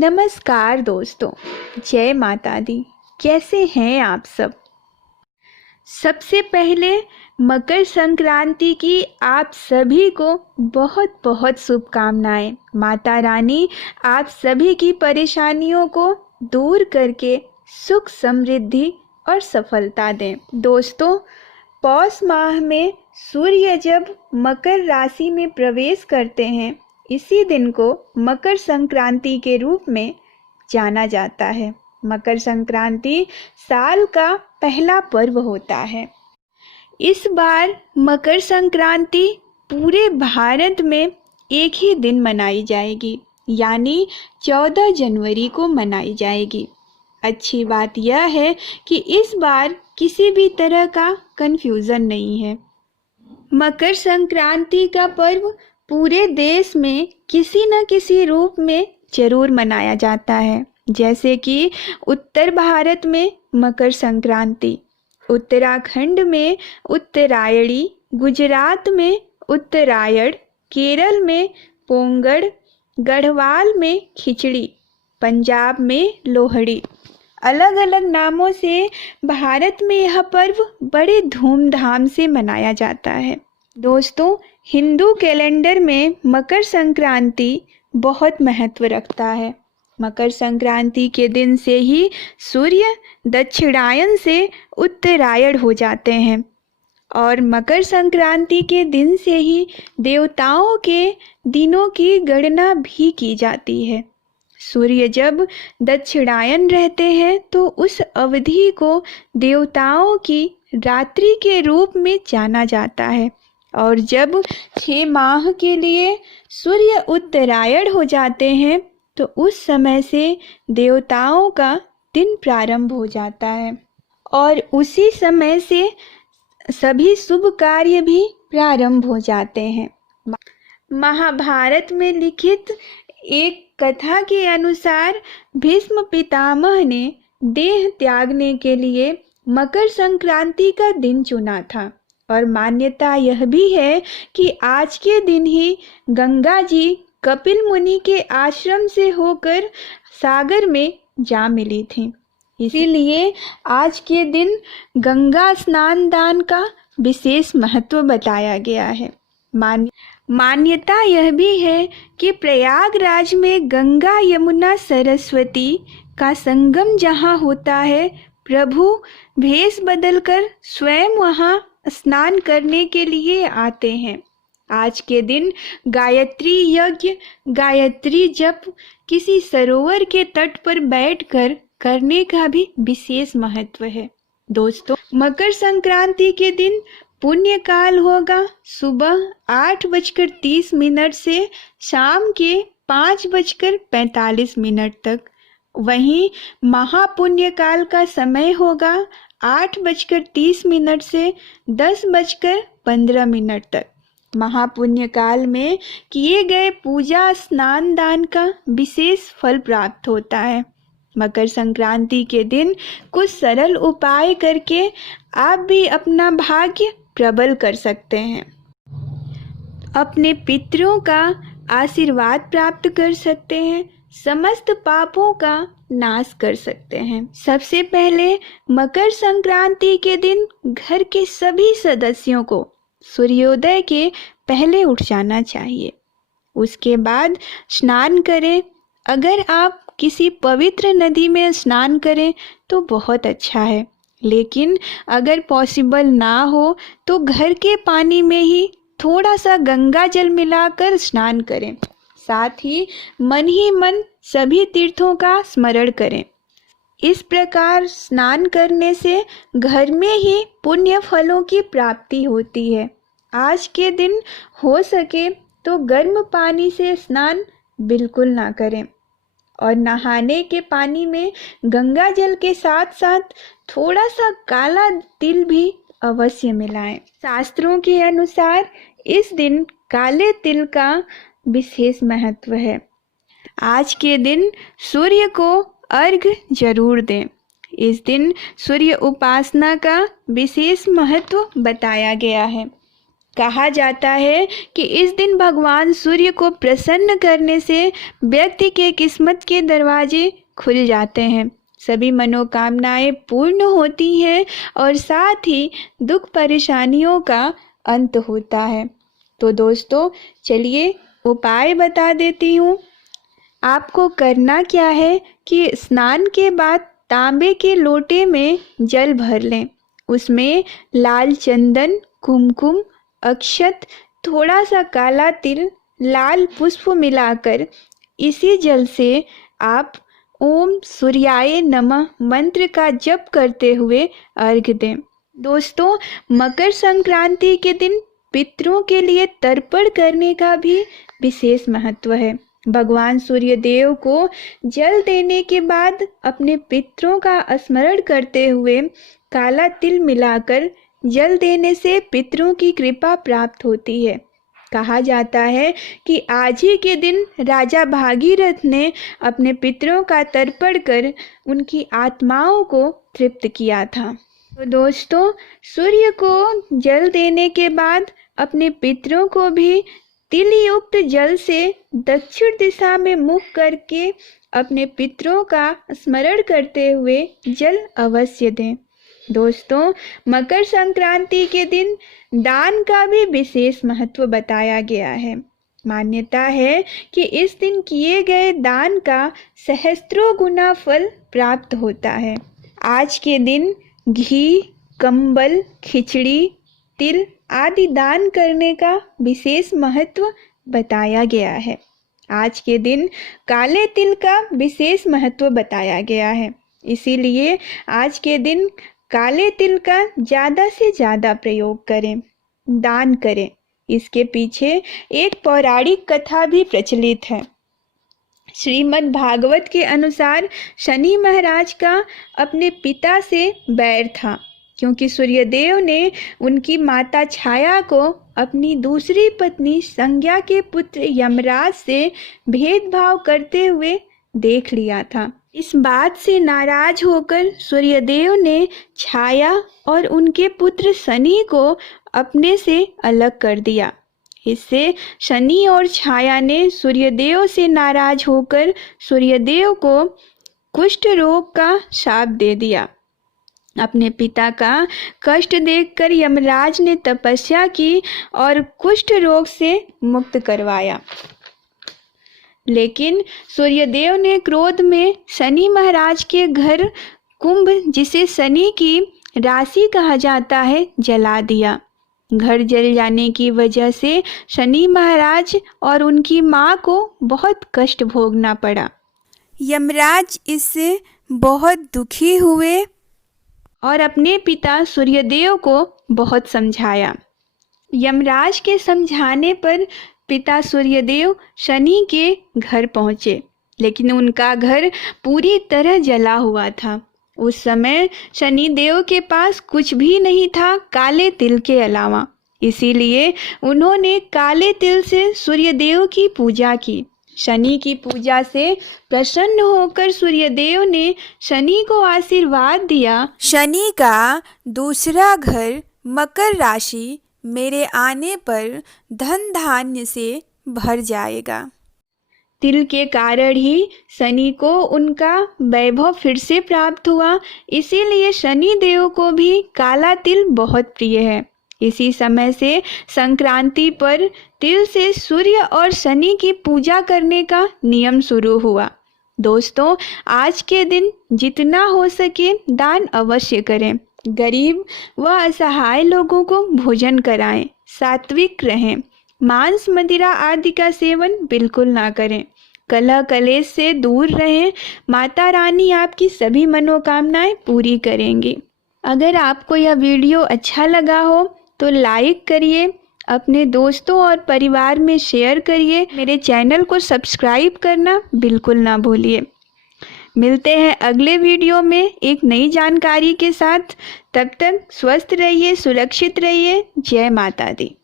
नमस्कार दोस्तों, जय माता दी। कैसे हैं आप सब? सबसे पहले मकर संक्रांति की आप सभी को बहुत बहुत शुभकामनाएं। माता रानी आप सभी की परेशानियों को दूर करके सुख समृद्धि और सफलता दें। दोस्तों, पौष माह में सूर्य जब मकर राशि में प्रवेश करते हैं, इसी दिन को मकर संक्रांति के रूप में जाना जाता है। मकर संक्रांति साल का पहला पर्व होता है। इस बार मकर संक्रांति पूरे भारत में एक ही दिन मनाई जाएगी, यानी 14 जनवरी को मनाई जाएगी। अच्छी बात यह है कि इस बार किसी भी तरह का कन्फ्यूज़न नहीं है। मकर संक्रांति का पर्व पूरे देश में किसी न किसी रूप में जरूर मनाया जाता है। जैसे कि उत्तर भारत में मकर संक्रांति, उत्तराखंड में उत्तरायणी, गुजरात में उत्तरायण, केरल में पोंगल, गढ़वाल में खिचड़ी, पंजाब में लोहड़ी। अलग अलग नामों से भारत में यह पर्व बड़े धूमधाम से मनाया जाता है। दोस्तों, हिंदू कैलेंडर में मकर संक्रांति बहुत महत्व रखता है। मकर संक्रांति के दिन से ही सूर्य दक्षिणायन से उत्तरायण हो जाते हैं और मकर संक्रांति के दिन से ही देवताओं के दिनों की गणना भी की जाती है। सूर्य जब दक्षिणायन रहते हैं तो उस अवधि को देवताओं की रात्रि के रूप में जाना जाता है, और जब 6 माह के लिए सूर्य उत्तरायण हो जाते हैं तो उस समय से देवताओं का दिन प्रारंभ हो जाता है और उसी समय से सभी शुभ कार्य भी प्रारंभ हो जाते हैं। महाभारत में लिखित एक कथा के अनुसार भीष्म पितामह ने देह त्यागने के लिए मकर संक्रांति का दिन चुना था, और मान्यता यह भी है कि आज के दिन ही गंगा जी कपिल मुनि के आश्रम से होकर सागर में जा मिली थी। इसीलिए आज के दिन गंगा स्नान दान का विशेष महत्व बताया गया है। मान्यता यह भी है कि प्रयागराज में गंगा यमुना सरस्वती का संगम जहाँ होता है, प्रभु भेष बदलकर स्वयं वहाँ स्नान करने के लिए आते हैं। आज के दिन गायत्री यज्ञ, गायत्री जप किसी सरोवर के तट पर बैठकर करने का भी विशेष महत्व है। दोस्तों, मकर संक्रांति के दिन पुण्य काल होगा सुबह 8:30 से शाम के 5:45 तक। वहीं महापुण्य काल का समय होगा 8:30 से 10:15 तक। महापुण्य काल में किए गए पूजा स्नान दान का विशेष फल प्राप्त होता है। मकर संक्रांति के दिन कुछ सरल उपाय करके आप भी अपना भाग्य प्रबल कर सकते हैं। अपने पितरों का आशीर्वाद प्राप्त कर सकते हैं, समस्त पापों का नाश कर सकते हैं। सबसे पहले मकर संक्रांति के दिन घर के सभी सदस्यों को सूर्योदय के पहले उठ जाना चाहिए। उसके बाद स्नान करें। अगर आप किसी पवित्र नदी में स्नान करें तो बहुत अच्छा है, लेकिन अगर पॉसिबल ना हो तो घर के पानी में ही थोड़ा सा गंगा जल मिलाकर स्नान करें। साथ ही मन सभी तीर्थों का स्मरण करें। इस प्रकार स्नान करने से घर में ही पुण्य फलों की प्राप्ति होती है। आज के दिन हो सके तो गर्म पानी से स्नान बिल्कुल ना करें, और नहाने के पानी में गंगा जल के साथ साथ थोड़ा सा काला तिल भी अवश्य मिलाएं। शास्त्रों के अनुसार इस दिन काले तिल का विशेष महत्व है। आज के दिन सूर्य को अर्घ्य जरूर दें। इस दिन सूर्य उपासना का विशेष महत्व बताया गया है। कहा जाता है कि इस दिन भगवान सूर्य को प्रसन्न करने से व्यक्ति के किस्मत के दरवाजे खुल जाते हैं, सभी मनोकामनाएं पूर्ण होती हैं और साथ ही दुख परेशानियों का अंत होता है। तो दोस्तों चलिए उपाय बता देती हूँ। आपको करना क्या है कि स्नान के बाद तांबे के लोटे में जल भर लें, उसमें लाल चंदन, कुमकुम, अक्षत, थोड़ा सा काला तिल, लाल पुष्प मिलाकर इसी जल से आप ओम सूर्याय नमः मंत्र का जप करते हुए अर्घ्य दें। दोस्तों मकर संक्रांति के दिन पितरों के लिए तर्पण करने का भी विशेष महत्व है। भगवान सूर्य देव को जल देने के बाद अपने पितरों का स्मरण करते हुए काला तिल मिलाकर जल देने से पितरों की कृपा प्राप्त होती है। कहा जाता है कि आज ही के दिन राजा भागीरथ ने अपने पितरों का तर्पण कर उनकी आत्माओं को तृप्त किया था। तो दोस्तों सूर्य को जल देने के बाद अपने पितरों को भी तिल युक्त जल से दक्षिण दिशा में मुख करके अपने पितरों का स्मरण करते हुए जल अवश्य दें। दोस्तों मकर संक्रांति के दिन दान का भी विशेष महत्व बताया गया है। मान्यता है कि इस दिन किए गए दान का सहस्त्रों गुना फल प्राप्त होता है। आज के दिन घी, कंबल, खिचड़ी, तिल आदि दान करने का विशेष महत्व बताया गया है। आज के दिन काले तिल का विशेष महत्व बताया गया है, इसीलिए आज के दिन काले तिल का ज़्यादा से ज़्यादा प्रयोग करें, दान करें। इसके पीछे एक पौराणिक कथा भी प्रचलित है। श्रीमद् भागवत के अनुसार शनि महाराज का अपने पिता से बैर था, क्योंकि सूर्यदेव ने उनकी माता छाया को अपनी दूसरी पत्नी संज्ञा के पुत्र यमराज से भेदभाव करते हुए देख लिया था। इस बात से नाराज होकर सूर्यदेव ने छाया और उनके पुत्र शनि को अपने से अलग कर दिया। इससे शनि और छाया ने सूर्यदेव से नाराज होकर सूर्यदेव को कुष्ठ रोग का शाप दे दिया। अपने पिता का कष्ट देखकर यमराज ने तपस्या की और कुष्ठ रोग से मुक्त करवाया। लेकिन सूर्यदेव ने क्रोध में शनि महाराज के घर कुंभ, जिसे शनि की राशि कहा जाता है, जला दिया। घर जल जाने की वजह से शनि महाराज और उनकी मां को बहुत कष्ट भोगना पड़ा। यमराज इससे बहुत दुखी हुए और अपने पिता सूर्यदेव को बहुत समझाया। यमराज के समझाने पर पिता सूर्यदेव शनि के घर पहुँचे, लेकिन उनका घर पूरी तरह जला हुआ था। उस समय शनि देव के पास कुछ भी नहीं था काले तिल के अलावा, इसीलिए उन्होंने काले तिल से सूर्यदेव की पूजा की। शनि की पूजा से प्रसन्न होकर सूर्यदेव ने शनि को आशीर्वाद दिया, शनि का दूसरा घर मकर राशि मेरे आने पर धन धान्य से भर जाएगा। तिल के कारण ही शनि को उनका वैभव फिर से प्राप्त हुआ, इसीलिए शनि देव को भी काला तिल बहुत प्रिय है। इसी समय से संक्रांति पर तिल से सूर्य और शनि की पूजा करने का नियम शुरू हुआ। दोस्तों आज के दिन जितना हो सके दान अवश्य करें, गरीब व असहाय लोगों को भोजन कराएं, सात्विक रहें, मांस मदिरा आदि का सेवन बिल्कुल ना करें, कलह कलेश से दूर रहें। माता रानी आपकी सभी मनोकामनाएं पूरी करेंगी। अगर आपको यह वीडियो अच्छा लगा हो तो लाइक करिए, अपने दोस्तों और परिवार में शेयर करिए। मेरे चैनल को सब्सक्राइब करना बिल्कुल ना भूलिए। मिलते हैं अगले वीडियो में एक नई जानकारी के साथ। तब तक स्वस्थ रहिए, सुरक्षित रहिए। जय माता दी।